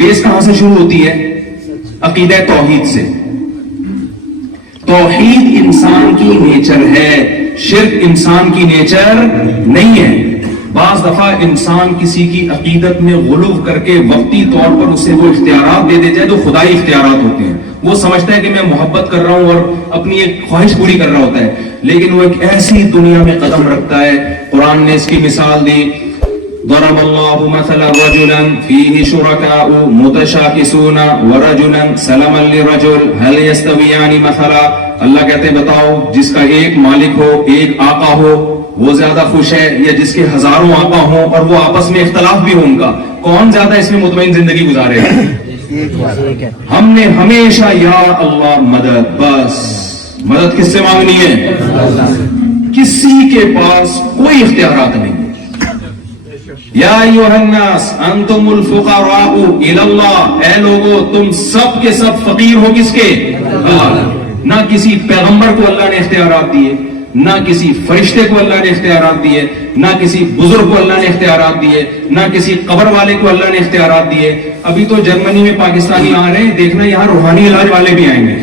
بیس کہاں سے شروع ہوتی ہے؟ عقیدہ توحید سے. توحید انسان کی نیچر ہے, شرک انسان کی نیچر نہیں ہے. بعض دفعہ انسان کسی کی عقیدت میں غلو کر کے وقتی طور پر اسے وہ اختیارات دے دیتا ہے جو خدائی اختیارات ہوتے ہیں. وہ سمجھتا ہے کہ میں محبت کر رہا ہوں اور اپنی ایک خواہش پوری کر رہا ہوتا ہے, لیکن وہ ایک ایسی دنیا میں قدم رکھتا ہے. قرآن نے اس کی مثال دی, ضرب اللہ مثلا رجلا فیہ شرکاء متشاکسون ورجلا سلما لرجل هل یستویان مثلا. اللہ کہتے ہیں بتاؤ, جس کا ایک مالک ہو, ایک آقا ہو, وہ زیادہ خوش ہے, یا جس کے ہزاروں آقا ہوں اور وہ آپس میں اختلاف بھی ہو ان کا, کون زیادہ اس میں مطمئن زندگی گزارے گا؟ ہم نے ہمیشہ یا اللہ مدد, بس مدد کس سے مانگنی ہے؟ کسی کے پاس کوئی اختیارات نہیں. یا ایھا الناس انتم الفقراء الی اللہ, اے لوگو تم سب کے سب فقیر ہو کس کے؟ اللہ. نہ کسی پیغمبر کو اللہ نے اختیارات دیے, نہ کسی فرشتے کو اللہ نے اختیارات دیے, نہ کسی بزرگ کو اللہ نے اختیارات دیے, نہ کسی قبر والے کو اللہ نے اختیارات دیے. ابھی تو جرمنی میں پاکستانی آ رہے ہیں, دیکھنا یہاں روحانی علاج والے بھی آئیں گے.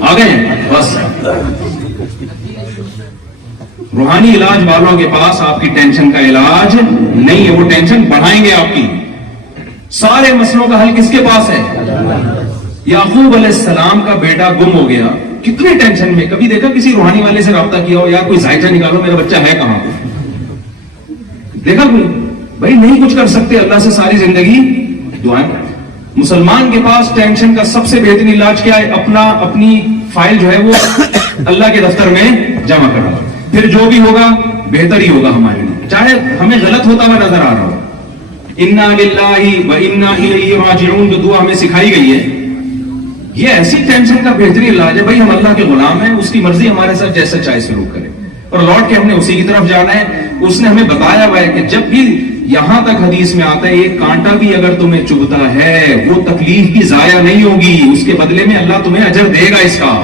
آ گئے ہیں بس. روحانی علاج والوں کے پاس آپ کی ٹینشن کا علاج نہیں ہے, وہ ٹینشن بڑھائیں گے آپ کی. سارے مسئلوں کا حل کس کے پاس ہے؟ یعقوب علیہ السلام کا بیٹا گم ہو گیا, کتنے ٹینشن میں. کبھی دیکھا کسی روحانی والے سے رابطہ کیا ہو, یا کوئی ذائچہ نکالو میرا بچہ ہے کہاں؟ دیکھا کوئی؟ بھائی نہیں کچھ کر سکتے, اللہ سے ساری زندگی دعائیں. مسلمان کے پاس ٹینشن کا سب سے بہترین علاج کیا ہے؟ اپنی فائل جو ہے وہ اللہ کے دفتر میں جمع کرنا. پھر جو بھی ہوگا بہتر ہی ہوگا ہمارے لیے, چاہے ہمیں غلط ہوتا ہوا نظر آ رہا ہو. انا للہ و انا الیہ راجعون جو دعا ہمیں سکھائی گئی ہے, یہ ایسی ٹینشن کا بہترین علاج ہے. بھائی ہم اللہ کے غلام ہیں, اس کی مرضی ہمارے ساتھ جیسا چاہے سلوک کرے, اور لوٹ کے ہم نے اسی کی طرف جانا ہے. اس نے ہمیں بتایا ہوا ہے کہ جب بھی یہاں تک حدیث میں آتا ہے ایک کانٹا بھی اگر تمہیں چبھتا ہے وہ تکلیف بھی ضائع نہیں ہوگی, اس کے بدلے میں اللہ تمہیں اجر دے گا, اس کا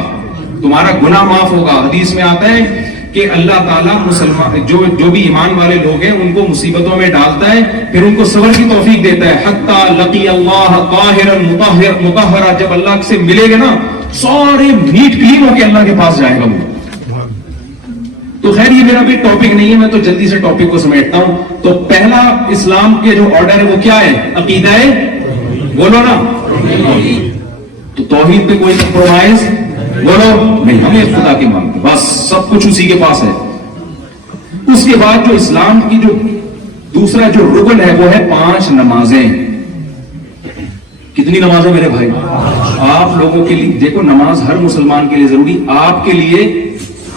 تمہارا گناہ معاف ہوگا. حدیث میں آتا ہے کہ اللہ تعالیٰ مسلمان جو بھی ایمان والے لوگ ہیں ان کو مصیبتوں میں ڈالتا ہے, پھر ان کو صبر کی توفیق دیتا ہے. حتی لقی اللہ طاہرا مطہرا, جب اللہ سے ملے گا نا سارے نیٹ کلین ہو کے اللہ کے پاس جائے گا وہ. تو خیر یہ میرا بھی ٹاپک نہیں ہے, میں تو جلدی سے ٹاپک کو سمیٹتا ہوں. تو پہلا اسلام کے جو آرڈر ہے وہ کیا ہے؟ عقیدہ ہے, بولو نا. تو توحید پہ کوئی کمپرومائز بولو نہیں, ہمیں خدا کی مانتے, بس سب کچھ اسی کے پاس ہے. اس کے بعد جو اسلام کی جو دوسرا جو رکن ہے وہ ہے 5 نمازیں. کتنی نمازیں میرے بھائی؟ آپ لوگوں کے لیے دیکھو, نماز ہر مسلمان کے لیے ضروری, آپ کے لیے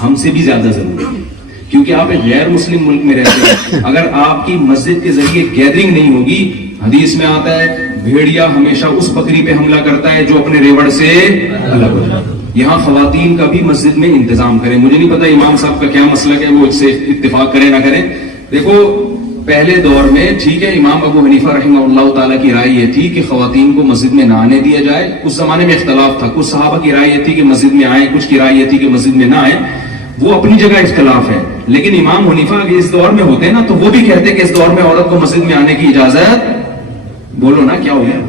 ہم سے بھی زیادہ ضروری ہے, کیونکہ آپ ایک غیر مسلم ملک میں رہتے ہیں. اگر آپ کی مسجد کے ذریعے گیدرنگ نہیں ہوگی, حدیث میں آتا ہے بھیڑیا ہمیشہ اس بکری پہ حملہ کرتا ہے جو اپنے ریوڑ سے الگ ہو جائے. یہاں خواتین کا بھی مسجد میں انتظام کریں. مجھے نہیں پتا امام صاحب کا کیا مسئلہ ہے, وہ اس سے اتفاق کریں نہ کریں. دیکھو پہلے دور میں ٹھیک ہے, امام ابو حنیفہ رحمہ اللہ تعالیٰ کی رائے یہ تھی کہ خواتین کو مسجد میں نہ آنے دیا جائے. اس زمانے میں اختلاف تھا, کچھ صحابہ کی رائے یہ تھی کہ مسجد میں آئیں, کچھ کی رائے یہ تھی کہ مسجد میں نہ آئیں. وہ اپنی جگہ اختلاف ہے, لیکن امام حنیفہ اس دور میں ہوتے نا تو وہ بھی کہتے کہ اس دور میں عورت کو مسجد میں آنے کی اجازت, بولو نا کیا ہو گیا,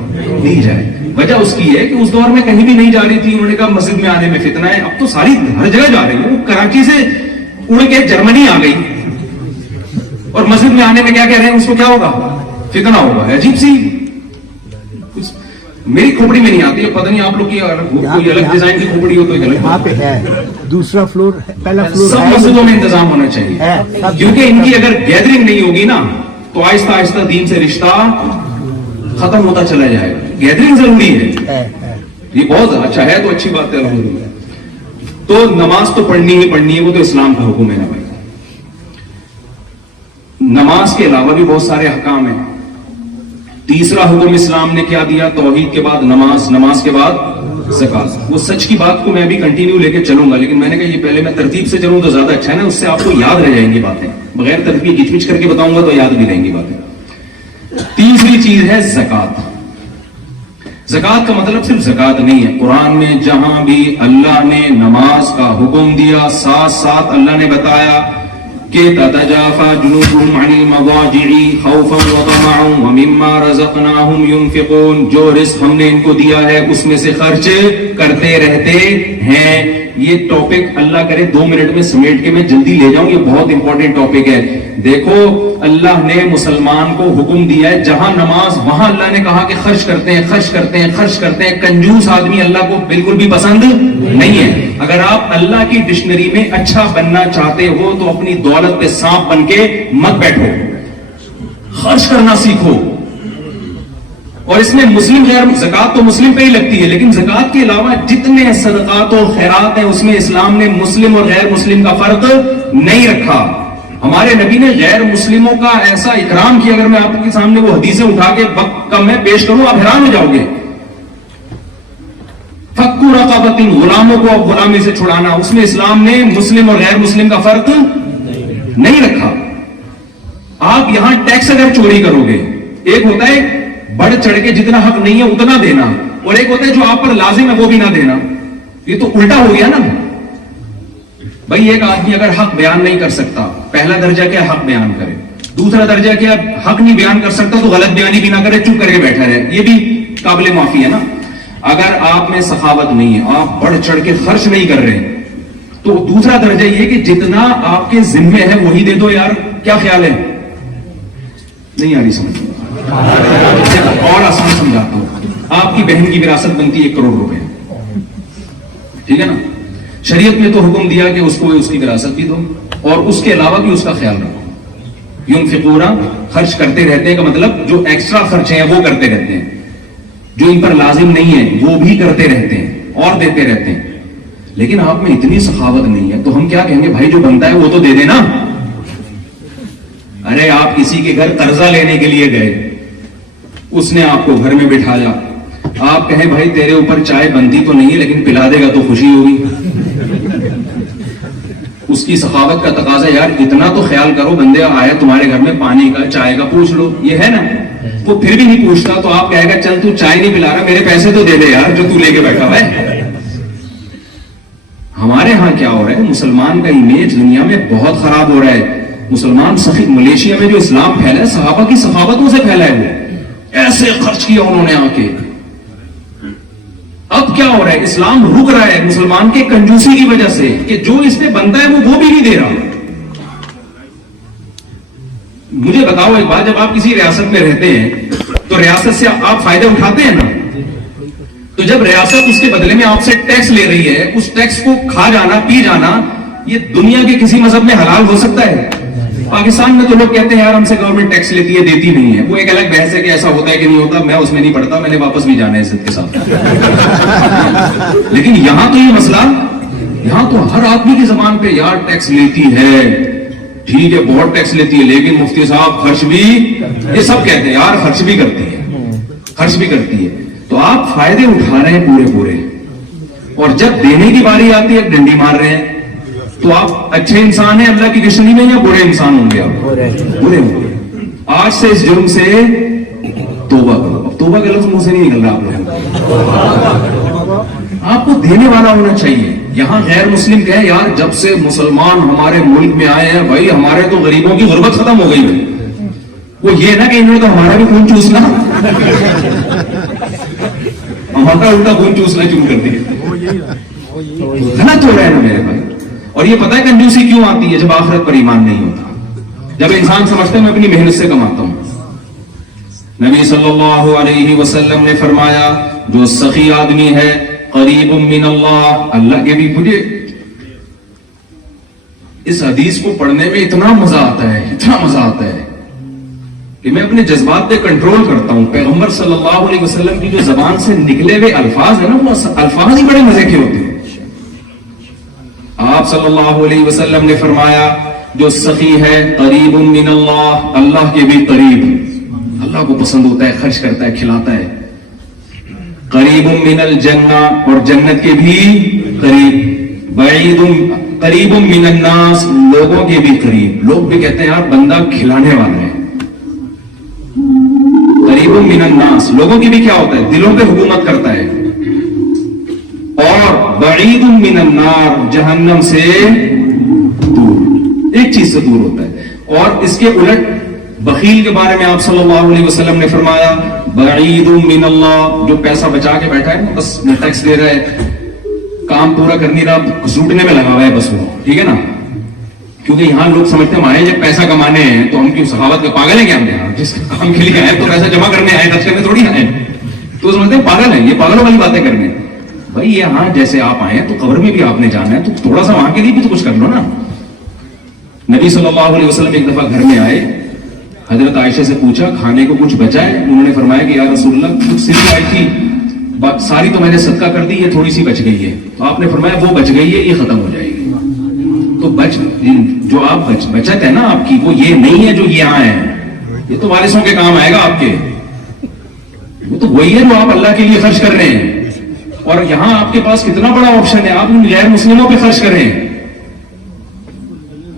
نہیں جائے. وجہ اس کی ہے کہ اس دور میں کہیں بھی نہیں جا رہی تھی, انہوں نے کہا مسجد میں آنے میں فتنہ ہے. اب تو ساری ہر جگہ جا رہی ہے, وہ کراچی سے اڑ کے جرمنی آ گئی, اور مسجد میں آنے میں کیا کہہ رہے ہیں, اس کو کیا ہوگا, فتنہ ہوگا. عجیب سی, میری کھوپڑی میں نہیں آتی ہے, پتہ نہیں آپ لوگ کی کوئی الگ ڈیزائن کی کھوپڑی ہو تو وہاں پہ ہے. دوسرا فلور, پہلا فلور, سب مسجدوں میں انتظام ہونا چاہیے, کیونکہ ان کی اگر گیدرنگ نہیں ہوگی نا تو آہستہ آہستہ دین سے رشتہ ختم ہوتا چلا جائے گا. گیدرنگ ضروری ہے, یہ بہت اچھا ہے, تو اچھی بات ہے الحمدللہ. تو نماز تو پڑھنی ہی پڑھنی ہے, وہ تو اسلام کا حکم ہے نا بھائی. نماز کے علاوہ بھی بہت سارے احکام ہیں. تیسرا حکم اسلام نے کیا دیا؟ توحید کے بعد نماز, نماز کے بعد زکات. وہ سچ کی بات کو میں ابھی کنٹینیو لے کے چلوں گا, لیکن میں نے کہا یہ پہلے میں ترتیب سے چلوں تو زیادہ اچھا ہے نا, اس سے آپ کو یاد رہ جائیں گی باتیں. بغیر ترتیب گچ پچ کر کے بتاؤں گا تو یاد بھی رہیں گی باتیں. تیسری چیز ہے زکات. زکات کا مطلب صرف زکات نہیں ہے. قرآن میں جہاں بھی اللہ نے نماز کا حکم دیا, ساتھ ساتھ اللہ نے بتایا کہ تتجافى جنوبهم عن المضاجع خوفا وطمعا ومما رزقناهم ينفقون، جو رزق ہم نے ان کو دیا ہے اس میں سے خرچ کرتے رہتے ہیں. یہ ٹاپک اللہ کرے 2 منٹ میں سمیٹ کے میں جلدی لے جاؤں، یہ بہت امپورٹنٹ ٹاپک ہے. دیکھو اللہ نے مسلمان کو حکم دیا ہے جہاں نماز وہاں اللہ نے کہا کہ خرچ کرتے ہیں خرچ کرتے ہیں خرچ کرتے ہیں. کنجوس آدمی اللہ کو بالکل بھی پسند نہیں ہے. اگر آپ اللہ کی ڈکشنری میں اچھا بننا چاہتے ہو تو اپنی دولت پہ سانپ بن کے مت بیٹھو، خرچ کرنا سیکھو. اور اس میں مسلم غیر زکات تو مسلم پہ ہی لگتی ہے، لیکن زکات کے علاوہ جتنے صدقات و خیرات ہیں اس میں اسلام نے مسلم اور غیر مسلم کا فرق نہیں رکھا. ہمارے نبی نے غیر مسلموں کا ایسا اکرام کیا، اگر میں آپ کے سامنے وہ حدیثیں اٹھا کے وقت کم میں پیش کروں آپ حیران ہو جاؤ گے. فکو رقبۃ، غلاموں کو اب غلامی سے چھڑانا، اس میں اسلام نے مسلم اور غیر مسلم کا فرق نہیں رکھا. آپ یہاں ٹیکس اگر چوری کرو گے، ایک ہوتا ہے بڑھ چڑھ کے جتنا حق نہیں ہے اتنا دینا، اور ایک ہوتا ہے جو آپ پر لازم ہے وہ بھی نہ دینا. یہ تو الٹا ہو گیا نا بھائی. ایک آدمی اگر حق بیان نہیں کر سکتا، پہلا درجہ کیا حق بیان کرے، دوسرا درجہ کیا حق نہیں بیان کر سکتا تو غلط بیانی بھی نہ کرے، چپ کر کے بیٹھا رہے، یہ بھی قابل معافی ہے نا. اگر آپ میں سخاوت نہیں ہے، آپ بڑھ چڑھ کے خرچ نہیں کر رہے، تو دوسرا درجہ یہ کہ جتنا آپ کے ذمے ہے وہی دے دو. یار کیا خیال ہے؟ نہیں آ رہی سمجھ؟ اور آسان سمجھاتا ہوں. آپ کی بہن کی وراثت بنتی ہے 1 کروڑ روپے، ٹھیک ہے نا. شریعت میں تو حکم دیا کہ اس کو اس کی وراثت بھی دو اور اس کے علاوہ بھی اس کا خیال رکھو. ينفقون، خرچ کرتے رہتے ہیں کا مطلب جو ایکسٹرا خرچے ہیں وہ کرتے رہتے ہیں، جو ان پر لازم نہیں ہے وہ بھی کرتے رہتے ہیں اور دیتے رہتے ہیں. لیکن آپ میں اتنی سخاوت نہیں ہے تو ہم کیا کہیں گے؟ بھائی جو بنتا ہے وہ تو دے دینا. ارے آپ کسی کے گھر قرضہ لینے کے لیے گئے، اس نے آپ کو گھر میں بٹھایا، آپ کہیں بھائی تیرے اوپر چائے بنتی تو نہیں ہے لیکن پلا دے گا تو خوشی ہوگی. اس کی سخاوت کا تقاضا یار اتنا تو خیال کرو، بندے آیا تمہارے گھر میں پانی کا چائے کا پوچھ لو، یہ ہے نا. وہ پھر بھی نہیں پوچھتا تو آپ کہے گا چل تو چائے نہیں پلا رہا، میرے پیسے تو دے دے یار جو تو لے کے بیٹھا ہوا ہے. ہمارے ہاں کیا ہو رہا ہے؟ مسلمان کا امیج دنیا میں بہت خراب ہو رہا ہے. مسلمان سخی ملیشیا میں جو اسلام پھیلا ہے صحابہ کی سخاوتوں سے پھیلا ہے، وہ ایسے خرچ کیا انہوں نے آ کے. اب کیا ہو رہا ہے؟ اسلام رک رہا ہے مسلمان کے کنجوسی کی وجہ سے کہ جو اس پہ بنتا ہے وہ بھی نہیں دے رہا. مجھے بتاؤ ایک بات، جب آپ کسی ریاست میں رہتے ہیں تو ریاست سے آپ فائدے اٹھاتے ہیں نا، تو جب ریاست اس کے بدلے میں آپ سے ٹیکس لے رہی ہے، اس ٹیکس کو کھا جانا پی جانا یہ دنیا کے کسی مذہب میں حلال ہو سکتا ہے؟ پاکستان میں تو لوگ کہتے ہیں یار ہم سے گورنمنٹ ٹیکس لیتی ہے دیتی نہیں ہے. وہ ایک الگ بحث ہے کہ ایسا ہوتا ہے کہ نہیں ہوتا، میں اس میں نہیں پڑھتا، میں نے واپس بھی جانا ہے عزت کے ساتھ. لیکن یہاں تو یہ مسئلہ، یہاں تو ہر آدمی کی زبان پہ یار ٹیکس لیتی ہے، ٹھیک ہے بہت ٹیکس لیتی ہے لیکن مفتی صاحب خرچ بھی، یہ سب کہتے ہیں یار خرچ بھی کرتی ہے خرچ بھی کرتی ہے. تو آپ فائدے اٹھا رہے ہیں پورے، اور جب دینے کی باری آتی ہے ڈنڈی مار رہے ہیں. تو آپ اچھے انسان ہیں اللہ کی ڈکشنری میں یا برے انسان ہوں گے؟ آپ برے ہوں گے. آج سے اس جرم سے توبہ کرو. توبہ کا لفظ منہ سے نہیں نکل رہا آپ لوگوں. آپ کو دینے والا ہونا چاہیے. یہاں غیر مسلم کہے یار جب سے مسلمان ہمارے ملک میں آئے ہیں بھائی ہمارے تو غریبوں کی غربت ختم ہو گئی ہے. وہ یہ نا کہ انہوں نے تو ہمارا بھی خون چوسنا، ہمارا الٹا خون چوسنا شروع کر دیا. غلط ہو رہا ہے نا میرے بھائی. اور یہ پتہ ہے کنجوسی کیوں آتی ہے؟ جب آخرت پر ایمان نہیں ہوتا، جب انسان سمجھتا ہے میں اپنی محنت سے کماتا ہوں. نبی صلی اللہ علیہ وسلم نے فرمایا جو سخی آدمی ہے قریب من اللہ، اللہ کے بھی. مجھے اس حدیث کو پڑھنے میں اتنا مزہ آتا ہے کہ میں اپنے جذبات پہ کنٹرول کرتا ہوں. پیغمبر صلی اللہ علیہ وسلم کی جو زبان سے نکلے ہوئے الفاظ ہیں نا، وہ الفاظ ہی بڑے مزے کے ہوتے ہیں. آپ صلی اللہ علیہ وسلم نے فرمایا جو سخی ہے قریب من اللہ، اللہ کے بھی قریب، اللہ کو پسند ہوتا ہے، خرچ کرتا ہے، کھلاتا ہے. قریب من الجنہ، اور جنت کے بھی قریب. بعید قریب من الناس، لوگوں کے بھی قریب. لوگ بھی کہتے ہیں یار بندہ کھلانے والا ہے. قریب من الناس، لوگوں کی بھی کیا ہوتا ہے؟ دلوں پہ حکومت کرتا ہے. اور بعید من النار، جہنم سے دور. ایک چیز سے دور ہوتا ہے. اور اس کے الٹ بخیل کے بارے میں آپ صلی اللہ علیہ وسلم نے فرمایا بعید من اللہ, جو پیسہ بچا کے بیٹھا ہے بس ٹیکس دے رہا ہے, کام پورا کر نہیں رہا, گھسوٹنے میں لگا ہوا ہے بس وہ, ٹھیک ہے نا. کیونکہ یہاں لوگ سمجھتے ہیں ہمارے جب پیسہ کمانے ہیں تو ہم کیوں سخاوت کے پاگل ہیں کیا؟ ہم یہاں جس کام کے لیے آئے تو پیسہ جمع کرنے آئے, خرچ کرنے تھوڑی آئے. تو سمجھتے ہیں پاگل ہیں, یہ پاگلوں والی باتیں کرنے. بھائی یہاں جیسے آپ آئے ہیں تو قبر میں بھی آپ نے جانا ہے, تو تھوڑا سا وہاں کے لیے بھی تو کچھ کر لو نا. نبی صلی اللہ علیہ وسلم ایک دفعہ گھر میں آئے, حضرت عائشہ سے پوچھا کھانے کو کچھ بچا ہے؟ انہوں نے فرمایا کہ یا رسول اللہ کچھ صرف آئی تھی, ساری تو میں نے صدقہ کر دی, یہ تھوڑی سی بچ گئی ہے. تو آپ نے فرمایا وہ بچ گئی ہے, یہ ختم ہو جائے گی. تو جو آپ بچت ہے نا آپ کی, وہ یہ نہیں ہے جو یہاں ہے, یہ تو وارثوں کے کام آئے گا آپ کے. وہ تو وہی ہے جو آپ اللہ کے لیے خرچ کر رہے ہیں. اور یہاں آپ کے پاس کتنا بڑا آپشن ہے, آپ ان غیر مسلموں پہ خرچ کر رہے ہیں.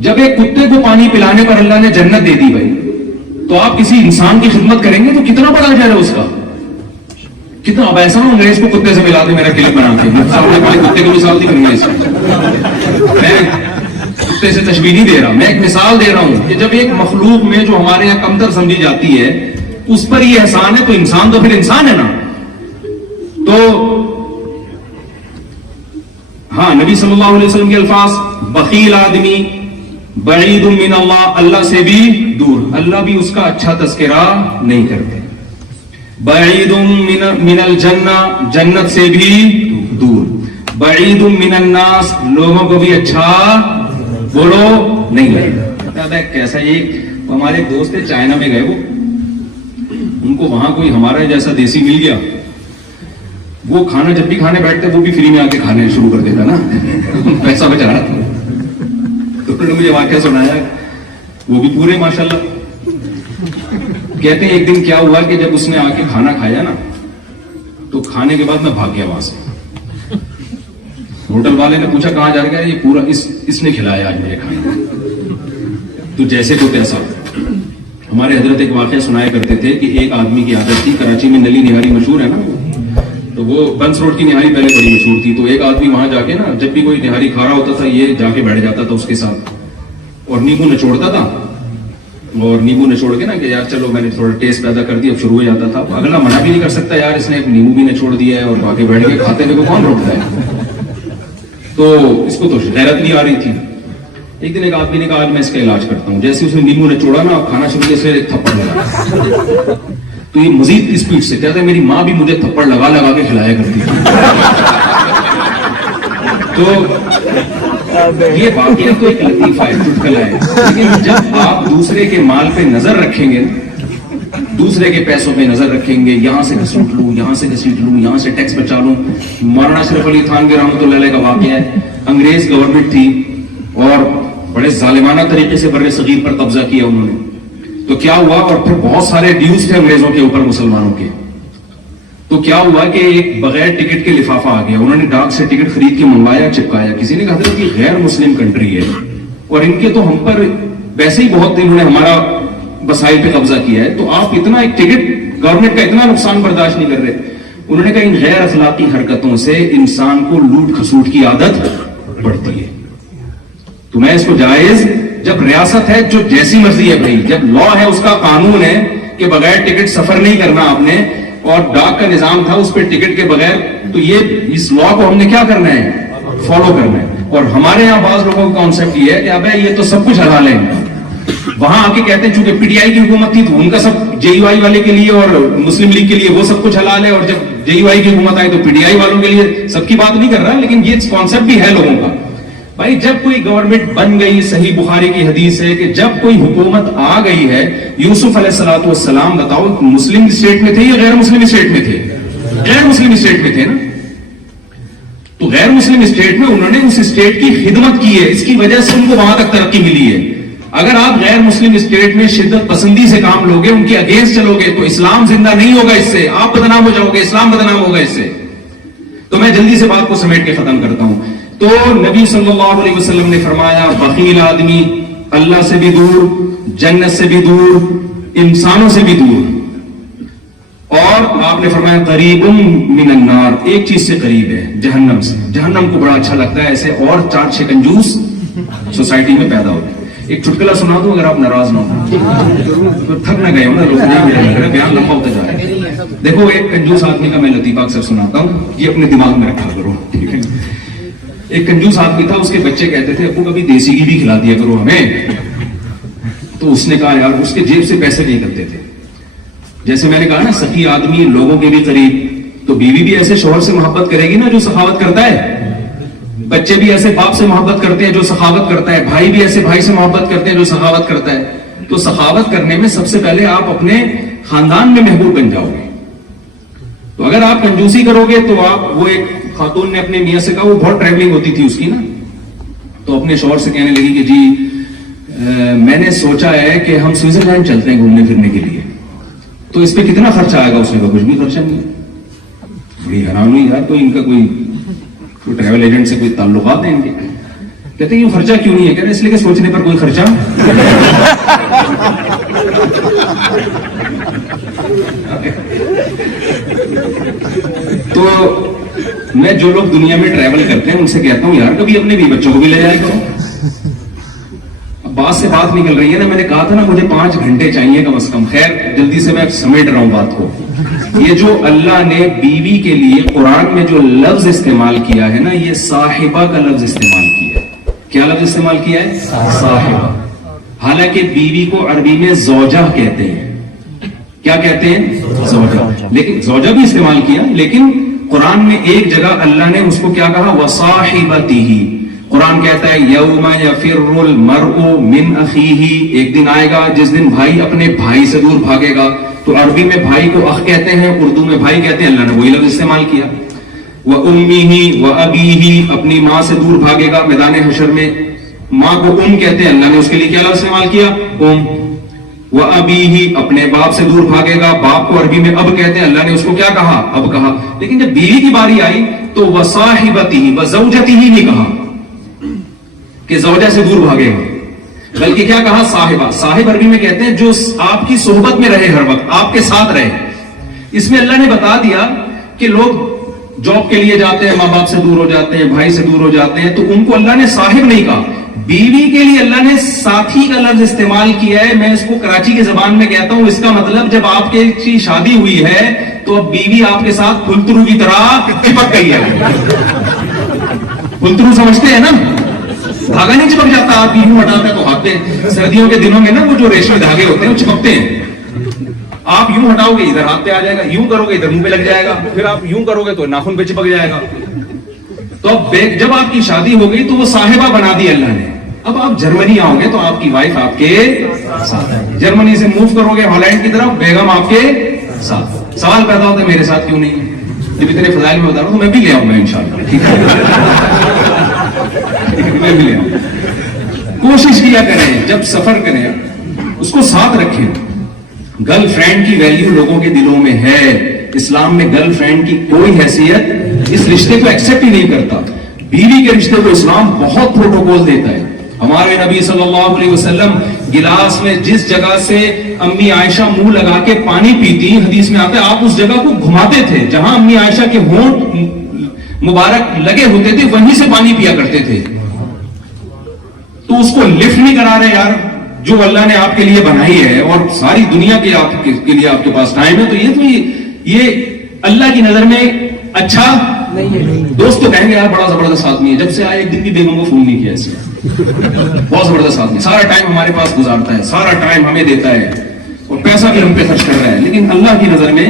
جب ایک کتے کو پانی پلانے پر اللہ نے جنت دے دی بھائی, تو آپ کسی انسان کی خدمت کریں گے تو کتنا بڑا اجر ہے اس کا. کتنا, اب ایسا نہ انگریز کو کتے سے ملا دے میرا کلپ بنا کے, کتے کو مثال نہیں کروں گا اس میں, میں کتے سے تشبیہ نہیں دے رہا, میں ایک مثال دے رہا ہوں کہ جب ایک مخلوق میں جو ہمارے یہاں کمتر سمجھی جاتی ہے اس پر یہ احسان ہے, تو انسان تو پھر انسان ہے نا. تو ہاں نبی صلی اللہ علیہ وسلم کے الفاظ, بخیل آدمی بعید من اللہ, اللہ سے بھی دور, اللہ بھی اس کا اچھا تذکرہ نہیں کرتے. بعید من الجنہ, جنت سے بھی دور. بعید من الناس, لوگوں کو بھی اچھا بولو نہیں لگتا. کیسا ایک ہمارے ایک دوست تھے چائنا میں گئے, وہ ان کو وہاں کوئی ہمارا جیسا دیسی مل گیا, وہ کھانا جب بھی کھانے بیٹھتے وہ بھی فری میں آ کے کھانے شروع کر دیتا نا, پیسہ بچا رہا تھا. تو انہوں نے مجھے واقعہ سنایا, وہ بھی پورے ماشاءاللہ. کہتے ہیں ایک دن کیا ہوا کہ جب اس نے آ کے کھانا کھایا نا, تو کھانے کے بعد میں بھاگ گیا وہاں سے. ہوٹل والے نے پوچھا کہاں جا رہا ہے, یہ پورا اس نے کھلایا آج مجھے کھانا. تو جیسے تو تیسا. ہمارے حضرت ایک واقعہ سنایا کرتے تھے کہ ایک آدمی کی عادت تھی, کراچی میں نلی نہاری مشہور ہے نا, تو وہ بنس روڈ کی نہاری پہلے بڑی مشہور تھی. تو ایک آدمی وہاں جا کے نا, جب بھی کوئی نہاری کھا رہا ہوتا تھا یہ جا کے بیٹھ جاتا تھا اس کے ساتھ, اور نیمبو نچوڑتا تھا. اور نیمبو نچوڑ کے نا کہ یار چلو میں نے تھوڑا ٹیسٹ پیدا کر دیا, اب شروع ہو جاتا تھا. اگلا منع بھی نہیں کر سکتا یار اس نے نیمبو بھی نچوڑ دیا ہے اور باقی بیٹھ کے کھاتے ہوئے کو کون روکتا ہے. تو اس کو تو غیرت نہیں آ رہی تھی. ایک دن ایک آدمی نے کہا آج میں اس کا علاج کرتا ہوں. جیسے اس نے نیمبو نچوڑا نا, کھانا شروع سے ایک تھپڑ لگا. تو یہ مزید اسپیڈ سے کہتا ہے میری ماں بھی مجھے تھپڑ لگا لگا کے کھلایا کرتی تھی. تو یہ واقعہ تو ایک لطیفہ ہے, چٹکلا ہے, لیکن جب آپ دوسرے کے مال پہ نظر رکھیں گے, دوسرے کے پیسوں پہ نظر رکھیں گے, یہاں سے گھسیٹ لوں, یہاں سے گھسیٹ لوں, یہاں سے ٹیکس بچا لوں. مولانا اشرف علی تھانوی رحمۃ اللہ علیہ کا واقعہ ہے. انگریز گورنمنٹ تھی اور بڑے ظالمانہ طریقے سے بر صغیر پر قبضہ کیا انہوں نے. تو کیا ہوا, اور پھر بہت سارے ڈیوز تھے انگریزوں کے اوپر مسلمانوں کے. تو کیا ہوا کہ ایک بغیر ٹکٹ کے لفافہ آ گیا, انہوں نے ڈاک سے ٹکٹ خرید کے منگوایا, چپکایا. کسی نے کہا تھا کہ غیر مسلم کنٹری ہے اور ان کے تو ہم پر ویسے ہی بہت انہوں نے ہمارا وسائل پہ قبضہ کیا ہے, تو آپ اتنا ایک ٹکٹ گورنمنٹ کا اتنا نقصان برداشت نہیں کر رہے. انہوں نے کہا ان غیر اخلاقی حرکتوں سے انسان کو لوٹ کھسوٹ کی عادت پڑتی ہے. تو میں اس کو جائز, جب ریاست ہے جو جیسی مرضی ہے بھائی, جب لا ہے اس کا قانون ہے کہ بغیر ٹکٹ سفر نہیں کرنا آپ نے, اور ڈاک کا نظام تھا اس پہ ٹکٹ کے بغیر, تو یہ اس لا کو ہم نے کیا کرنا ہے, فالو کرنا ہے. اور ہمارے یہاں بعض لوگوں کا کانسیپٹ یہ ہے کہ ابے یہ تو سب کچھ حلال ہے. وہاں آ کے کہتے ہیں چونکہ پی ٹی آئی کی حکومت تھی تو ان کا سب جے یو آئی والے کے لیے اور مسلم لیگ کے لیے وہ سب کچھ حلال ہے, اور جب جے یو آئی کی حکومت آئی تو پی ٹی آئی والوں کے لیے. سب کی بات نہیں کر رہا, لیکن یہ کانسیپٹ بھی ہے لوگوں کا. بھائی جب کوئی گورنمنٹ بن گئی, صحیح بخاری کی حدیث ہے کہ جب کوئی حکومت آ گئی ہے, یوسف علیہ الصلوۃ والسلام بتاؤ مسلم اسٹیٹ میں تھے یا غیر مسلم اسٹیٹ میں تھے؟ غیر مسلم اسٹیٹ میں تھے نا. تو غیر مسلم اسٹیٹ میں انہوں نے اس اسٹیٹ کی خدمت کی ہے, اس کی وجہ سے ان کو وہاں تک ترقی ملی ہے. اگر آپ غیر مسلم اسٹیٹ میں شدت پسندی سے کام لوگے, ان کے اگینسٹ چلو گے, تو اسلام زندہ نہیں ہوگا اس سے, آپ بدنام ہو جاؤ گے, اسلام بدنام ہوگا اس سے. تو میں جلدی سے بات کو سمیٹ کے ختم کرتا ہوں. تو نبی صلی اللہ علیہ وسلم نے فرمایا بخیل آدمی اللہ سے بھی دور, جنت سے بھی دور, انسانوں سے بھی دور. اور آپ نے فرمایا قریب من النار, ایک چیز سے قریب ہے, جہنم سے. جہنم کو بڑا اچھا لگتا ہے ایسے, اور 4-6 کنجوس سوسائٹی میں پیدا ہوتے ہیں. ایک چٹکلا سنا دوں اگر آپ ناراض نہ ہو تو تھک نہ گئے ہو نا لوگ, میرا بیان لمبا ہوتا جا رہا ہے. دیکھو ایک کنجوس آدمی کا میں لطیفہ اکثر سناتا ہوں, یہ اپنے دماغ میں رکھا کرو, ٹھیک ہے. ایک کنجوس آدمی تھا, اس کے بچے کہتے تھے ابو کبھی دیسی گھی بھی کھلا دیا کرو ہمیں. تو اس نے کہا یار, اس کے جیب سے پیسے نہیں کرتے تھے. جیسے میں نے کہا نا سخی آدمی لوگوں کے بھی قریب, تو بیوی بھی ایسے شوہر سے محبت کرے گی نا جو سخاوت کرتا ہے, بچے بھی ایسے باپ سے محبت کرتے ہیں جو سخاوت کرتا ہے, بھائی بھی ایسے بھائی سے محبت کرتے ہیں جو سخاوت کرتا ہے. تو سخاوت کرنے میں سب سے پہلے آپ اپنے خاندان میں محبوب بن جاؤ گے. تو اگر آپ کنجوسی کرو گے تو آپ, وہ ایک خاتون نے اپنے میاں سے کہا, وہ بہت ٹریولنگ ہوتی تھی اس کی نا, تو اپنے شوہر سے کہنے لگی کہ جی میں نے سوچا ہے کہ ہم سوئٹزرلینڈ چلتے ہیں گھومنے پھرنے کے لیے, تو اس پہ کتنا خرچہ آئے گا. اس نے کہا کچھ بھی خرچہ نہیں. بڑی حیران ہوئی یار, کوئی ان کا کوئی ٹریول ایجنٹ سے کوئی تعلقات ہیں ان کے. کہتے ہیں یہ خرچہ کیوں نہیں ہے, کہتے ہیں اس لیے کہ سوچنے پر کوئی خرچہ. تو میں جو لوگ دنیا میں ٹریول کرتے ہیں ان سے کہتا ہوں یار کبھی اپنے بھی بچوں کو بھی لے جائے کرو. بات سے بات نکل رہی ہے نا, میں نے کہا تھا نا مجھے 5 گھنٹے چاہیے کم از کم. خیر جلدی سے میں سمیٹ رہا ہوں بات کو. یہ جو اللہ نے بیوی کے لیے قرآن میں جو لفظ استعمال کیا ہے نا, یہ صاحبہ کا لفظ استعمال کیا ہے. کیا لفظ استعمال کیا ہے؟ صاحبہ. حالانکہ بیوی کو عربی میں زوجہ کہتے ہیں. کیا کہتے ہیں؟ زوجہ. لیکن زوجہ بھی استعمال کیا, لیکن قرآن میں ایک جگہ اللہ نے اس کو کیا کہا, وصاحبتہ. قرآن کہتا ہے یوم یفر المرء من اخیہ, ایک دن آئے گا جس دن بھائی اپنے بھائی سے دور بھاگے گا. تو عربی میں بھائی کو اخ کہتے ہیں, اردو میں بھائی کہتے ہیں. اللہ نے وہی لفظ استعمال کیا. وَأُمِّهِ وَأَبِيهِ, اپنی ماں سے دور بھاگے گا میدان حشر میں, ماں کو کہتے ہیں. اللہ نے اس کے لیے کیا لفظ استعمال کیا؟ وَأَبِيهِ, اپنے باپ سے دور بھاگے گا, باپ کو عربی میں اب کہتے ہیں. اللہ نے اس کو کیا کہا؟ اب کہا. لیکن جب بیوی کی باری آئی تو وَصَاحِبَتِهِ وَزَوْجَتِهِ نہیں کہا کہ زوجہ سے دور بھاگے گا, بلکہ کیا کہا؟ صاحبہ. صاحب عربی میں کہتے ہیں جو آپ کی صحبت میں رہے, ہر وقت آپ کے ساتھ رہے. اس میں اللہ نے بتا دیا کہ لوگ جاب کے لیے جاتے ہیں, ماں باپ سے دور ہو جاتے ہیں, بھائی سے دور ہو جاتے ہیں, تو ان کو اللہ نے صاحب نہیں کہا. بیوی کے لیے اللہ نے ساتھی کا لفظ استعمال کیا ہے. میں اس کو کراچی کی زبان میں کہتا ہوں, اس کا مطلب جب آپ کی شادی ہوئی ہے تو اب بیوی آپ کے ساتھ پھلترو کی طرح چپک گئی ہے. پھلترو سمجھتے ہیں نا, دھاگا نہیں چپک جاتا, آپ یوں ہٹاتے تو ہاتھ پہ. سردیوں کے دنوں میں نا وہ جو ریشمی دھاگے ہوتے ہیں وہ چپکتے ہیں. آپ یوں ہٹاؤ گے ادھر ہاتھ پہ آ جائے گا, یوں کرو گے ادھر منہ پہ لگ جائے گا, پھر آپ یوں کرو گے تو ناخن پہ چپک جائے گا. تو اب جب آپ کی شادی ہو گئی تو وہ صاحبہ بنا دی اللہ نے. اب آپ جرمنی آؤ گے تو آپ کی وائف آپ کے ساتھ, جرمنی سے موو کرو گے ہالینڈ کی طرف, بیگم آپ کے ساتھ. سوال پیدا ہوتا ہے میرے ساتھ کیوں نہیں ہے؟ جب اتنے فضائل میں بتا رہا ہوں تو میں بھی لے آؤں گا انشاءاللہ, ٹھیک ہے. میں بھی لے آؤں. کوشش کیا کریں جب سفر کریں اس کو ساتھ رکھیں. گرل فرینڈ کی ویلیو لوگوں کے دلوں میں ہے. اسلام میں گرل فرینڈ کی کوئی حیثیت اس رشتے کو ایکسپٹ ہی نہیں کرتا. بیوی کے رشتے کو اسلام بہت پروٹوکول دیتا ہے. ہمارے نبی صلی اللہ علیہ وسلم گلاس میں جس جگہ سے امی عائشہ منہ لگا کے پانی پیتی, حدیث میں آتا ہے آپ اس جگہ کو گھماتے تھے جہاں امی عائشہ کے ہونٹ مبارک لگے ہوتے تھے, وہیں سے پانی پیا کرتے تھے. تو اس کو لفٹ نہیں کرا رہے یار, جو اللہ نے آپ کے لیے بنائی ہے اور ساری دنیا کے لیے آپ کے پاس ٹائم ہے, تو یہ اللہ کی نظر میں اچھا نہیں ہے. دوست تو کہیں گے یار بڑا زبردست آدمی ہے, جب سے آئے ایک دن بھی بیگم کو فون نہیں کیا ایسے. بہت زبردست آدمی, سارا ٹائم ہمارے پاس گزارتا ہے, سارا ٹائم ہمیں دیتا ہے اور پیسہ بھی ہم پہ خرچ کر رہا ہے, لیکن اللہ کی نظر میں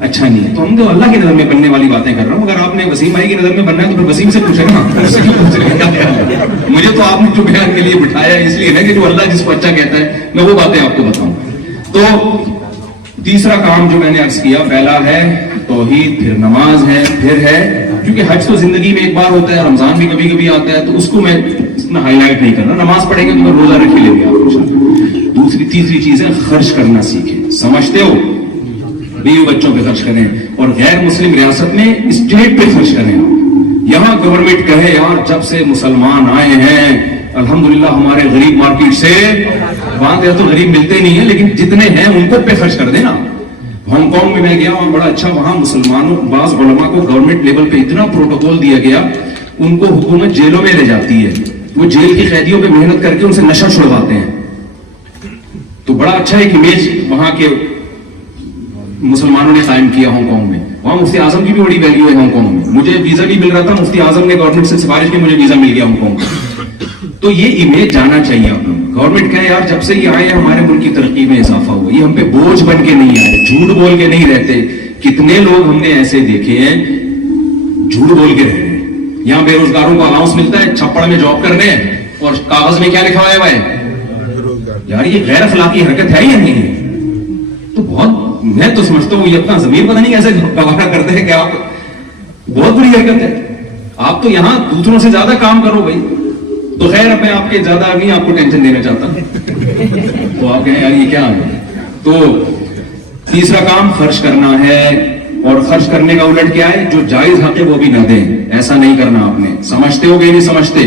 اچھا نہیں ہے. تو ہم تو اللہ کی نظر میں بننے والی باتیں کر رہا ہوں. اگر آپ نے وسیم بھائی کی نظر میں بننا ہے تو پھر وسیم سے پوچھے نا, مجھے تو آپ نے جو بیان کے لیے بٹھایا ہے اس لیے نا کہ جو اللہ جس کو اچھا کہتا ہے میں وہ باتیں آپ کو بتاؤں. تو تیسرا کام جو میں نے عرض کیا, پہلا ہے توحید, پھر نماز ہے, پھر ہے کیونکہ حج تو زندگی میں ایک بار ہوتا ہے, رمضان بھی کبھی کبھی آتا ہے, تو اس کو میں اتنا ہائی لائٹ نہیں کر رہا. نماز پڑھیں گے تو میں روزہ رکھ لیں گے آپ. تیسری چیز ہے خرچ کرنا سیکھیں. سمجھتے ہو, بیوی بچوں پہ خرچ کریں اور غیر مسلم ریاست میں اسٹیٹ پہ خرچ کریں. یہاں گورنمنٹ کہے یار جب سے مسلمان آئے ہیں الحمدللہ ہمارے غریب مارکیٹ سے, وہاں تو غریب ملتے نہیں ہیں لیکن جتنے ہیں ان کو پہ خرچ کر دینا. ہانگ کانگ میں گیا اور بڑا اچھا, وہاں مسلمانوں بعض علماء کو گورنمنٹ لیول پہ اتنا پروٹوکول دیا گیا, ان کو حکومت جیلوں میں لے جاتی ہے, وہ جیل کی قیدیوں پہ محنت کر کے ان سے نشہ چھڑواتے ہیں. تو بڑا اچھا ایک امیج وہاں کے مسلمانوں نے قائم کیا ہانگ کانگ میں. وہاں مفتی اعظم کی بھی بڑی ویلیو ہے ہانگ کانگ میں. مجھے ویزا نہیں مل رہا تھا, مفتی اعظم نے گورنمنٹ سے سفارش کی, مجھے ویزا مل گیا ہانگ کانگ میں. تو یہ امیج جانا چاہیے آپ لوگ. گورنمنٹ کہے یار جب سے یہ آئے ہمارے ملک کی ترقی میں اضافہ ہوا, یہ ہم پہ بوجھ بن کے نہیں آئے, جھوٹ بول کے نہیں رہتے. کتنے لوگ ہم نے ایسے دیکھے ہیں جھوٹ بول کے رہ رہے ہیں. یہاں بے روزگاروں کو الاؤنس ملتا ہے, چھپڑ میں جاب کر رہے ہیں اور کاغذ میں کیا لکھا ہوا ہے یار یہ غیر اخلاقی حرکت ہے یا نہیں ہے؟ تو بہت, میں تو سمجھتا ہوں یہ اپنا ضمیر پتہ نہیں ایسے گوارا کرتے ہیں کہ آپ بہت بری حرکت ہے. آپ تو یہاں دوسروں سے زیادہ کام کرو بھائی. تو خیر اب میں آپ کے زیادہ نہیں آپ کو ٹینشن دینا چاہتا, تو آپ کہیں یار یہ کیا ہے. تو تیسرا کام خرچ کرنا ہے, اور خرچ کرنے کا الٹ کیا ہے, جو جائز حق ہے وہ بھی نہ دیں. ایسا نہیں کرنا آپ نے. سمجھتے ہو کہ نہیں سمجھتے؟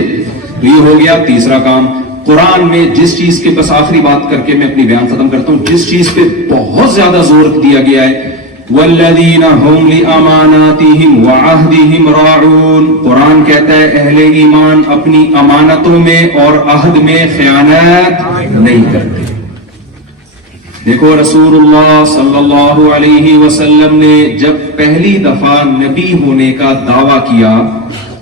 تو یہ ہو گیا تیسرا کام. قرآن میں جس چیز کے, بس آخری بات کر کے میں اپنی بیان ختم کرتا ہوں, جس چیز پہ بہت زیادہ زور دیا گیا ہے والذین هم لاماناتہم وعہدہم راعون. قرآن کہتا ہے اہل ایمان اپنی امانتوں میں اور عہد میں خیانت نہیں کرتے. دیکھو رسول اللہ صلی اللہ علیہ وسلم نے جب پہلی دفعہ نبی ہونے کا دعویٰ کیا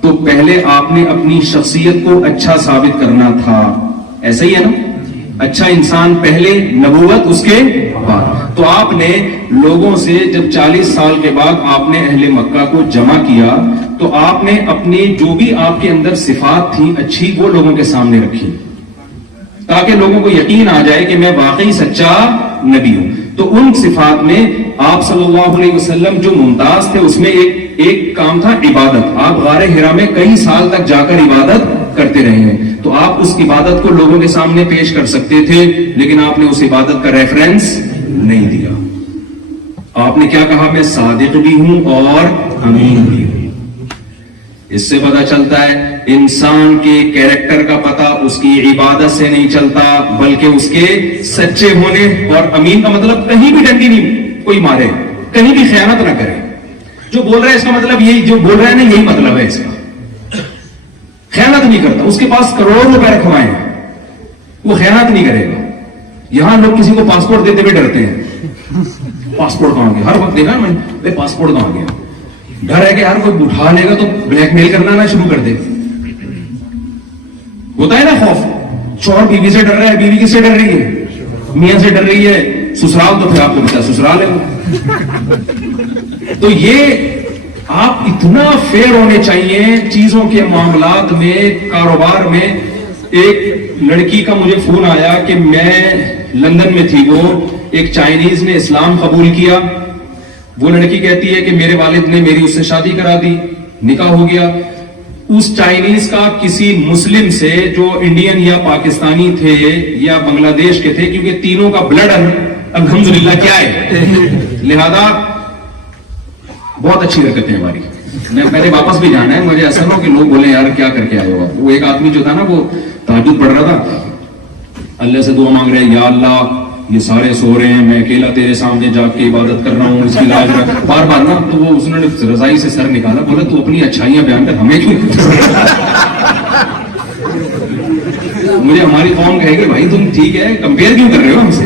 تو پہلے آپ نے اپنی شخصیت کو اچھا ثابت کرنا تھا. ایسا ہی ہے نا, اچھا انسان پہلے, نبوت اس کے بعد. تو آپ نے لوگوں سے جب 40 سال کے بعد آپ نے اہل مکہ کو جمع کیا تو آپ نے اپنی جو بھی آپ کے اندر صفات تھی اچھی وہ لوگوں کے سامنے رکھی تاکہ لوگوں کو یقین آ جائے کہ میں واقعی سچا نبی ہوں. تو ان صفات میں آپ صلی اللہ علیہ وسلم جو ممتاز تھے اس میں ایک کام تھا عبادت. آپ غار حرا میں کئی سال تک جا کر عبادت کرتے رہے ہیں, تو آپ اس عبادت کو لوگوں کے سامنے پیش کر سکتے تھے, لیکن آپ نے اس عبادت کا ریفرنس نہیں دیا. آپ نے کیا کہا, میں صادق بھی ہوں اور امین بھی ہوں. اس سے پتہ چلتا ہے انسان کے کیریکٹر کا پتہ اس کی عبادت سے نہیں چلتا بلکہ اس کے سچے ہونے. اور امین کا مطلب کہیں بھی ڈنڈی نہیں کوئی مارے, کہیں بھی خیانت نہ کرے. جو بول رہا ہے اس کا مطلب یہی, جو بول رہا ہے نا یہی مطلب ہے اس کا. خیانت نہیں کرتا, اس کے پاس کروڑوں روپے رکھوائے ہیں وہ خیانت نہیں کرے گا. یہاں لوگ کسی کو پاسپورٹ دیتے ہوئے ڈرتے ہیں, پاسپورٹ کہاں گیا, ہر وقت دیکھا میں نے پاسپورٹ کہاں گیا. ڈر ہے کہ یار کوئی اٹھا لے گا تو بلیک میل کرنا نہ شروع کر دے. ہوتا ہے نا خوف, شوہر بیوی سے ڈر رہا ہے, بیوی کس سے ڈر رہی ہے, میاں سے ڈر رہی ہے, سسرال تو پھر آپ کو پتا سسرال ہے. تو یہ آپ اتنا فیئر ہونے چاہیے چیزوں کے معاملات میں, کاروبار میں. ایک لڑکی کا مجھے فون آیا کہ میں لندن میں تھی, وہ ایک چائنیز نے اسلام قبول کیا. وہ لڑکی کہتی ہے کہ میرے والد نے میری اس سے شادی کرا دی, نکاح ہو گیا. اس چائنیز کا کسی مسلم سے جو انڈین یا پاکستانی تھے یا بنگلہ دیش کے تھے, کیونکہ تینوں کا بلڈ الحمدللہ کیا ہے, لہذا بہت اچھی حرکتیں ہماری. میں نے واپس بھی جانا ہے, مجھے ایسا نہ ہو کہ لوگ بولے یار کیا کر کے آئے ہو. وہ ایک آدمی جو تھا نا وہ تہجد پڑھ رہا تھا, اللہ سے دعا مانگ رہے ہیں یا اللہ یہ سارے سو رہے ہیں, میں اکیلا تیرے سامنے جا کے عبادت کر رہا ہوں, اس کی لاج رکھ, بار بار نا. تو وہ اس نے رضائی سے سر نکالا, بولا تو اپنی اچھائیاں بیان کر, ہمیں کیوں. مجھے ہماری قوم کہے گی بھائی تم ٹھیک ہے, کمپیئر کیوں کر رہے ہو ہم سے.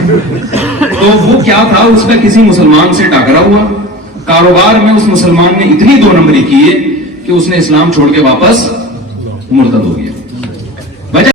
تو وہ کیا تھا, اس کا کسی مسلمان سے ٹاکرا ہوا. کاروبار میں اس مسلمان نے اتنی 2 نمبری کی ہے کہ اس نے اسلام چھوڑ کے واپس مرتد ہو گیا.